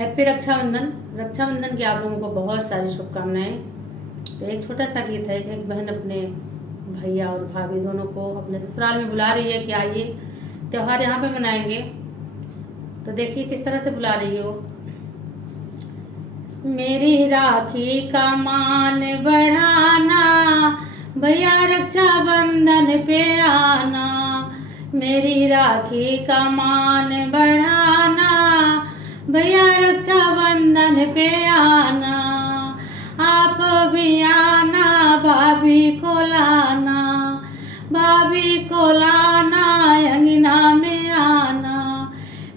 Happy Rakshabandhan. Rakshabandhan की आप लोगों को बहुत सारी शुभकामनाएं। तो एक छोटा सा गीत है कि एक बहन अपने भैया और भाभी दोनों को अपने ससुराल में बुला रही है कि आइए त्योहार यहाँ पे मनाएंगे। तो देखिए किस तरह से बुला रही है वो। मेरी राखी का मान बढ़ाना, भैया रक्षाबंधन पे आना। मेरी राखी का मान बढ़ाना, भैया रक्षाबंधन पे आना। आप भी आना, भाभी को लाना, भाभी को लाना, अंगना में आना।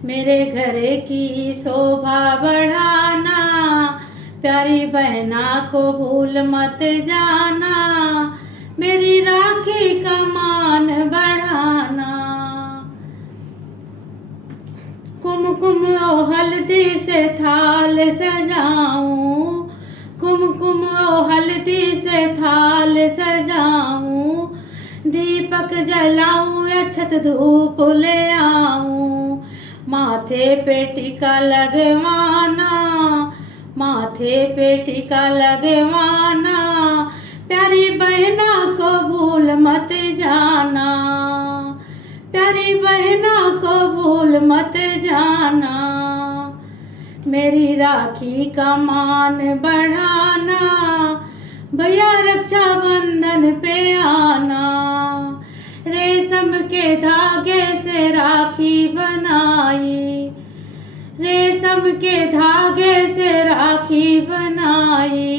मेरे घर की शोभा बढ़ाना, प्यारी बहना को भूल मत जाना। मेरी राखी का मान बढ़ाना। कुमकुम ओ हल्दी से थाल सजाऊं, कुमकुम ओ हल्दी से थाल सजाऊं। दीपक जलाऊं, अक्षत धूप ले आऊं। माथे पे टीका लगवाना, माथे पे टीका लगवाना। प्यारी बहना को भूल मत जाना, प्यारी बहना को भूल मत जाना। मेरी राखी का मान बढ़ाना, भैया रक्षाबंधन पे आना। रेशम के धागे से राखी बनाई, रेशम के धागे से राखी बनाई।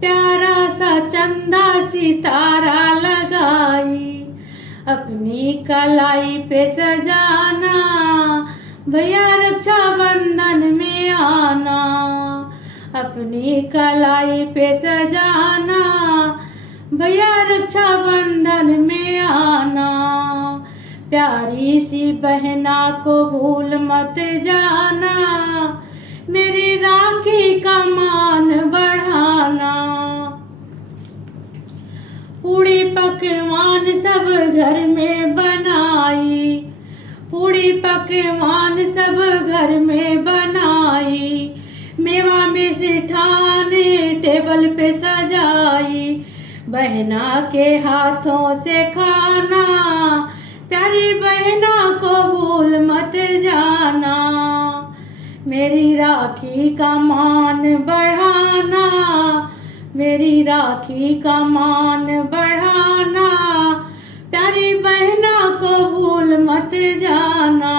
प्यारा सा चंदा सितारा लगाई, अपनी कलाई पे सजाना। भैया रक्षाबंधन में आना, अपनी कलाई पे सजाना। भैया रक्षाबंधन में आना। प्यारी सी बहना को भूल मत जाना, मेरी राखी का मान बढ़ाना। पूड़ी पकवान सब घर में बनाई, पूड़ी पकवान सब घर में बनाई। मेवा मिष्ठान टेबल पे सजाई, बहना के हाथों से खाना। प्यारी बहना को भूल मत जाना, मेरी राखी का मान बढ़ाना। मेरी राखी का मान बढ़ाना, प्यारी बहना को भूल मत जाना।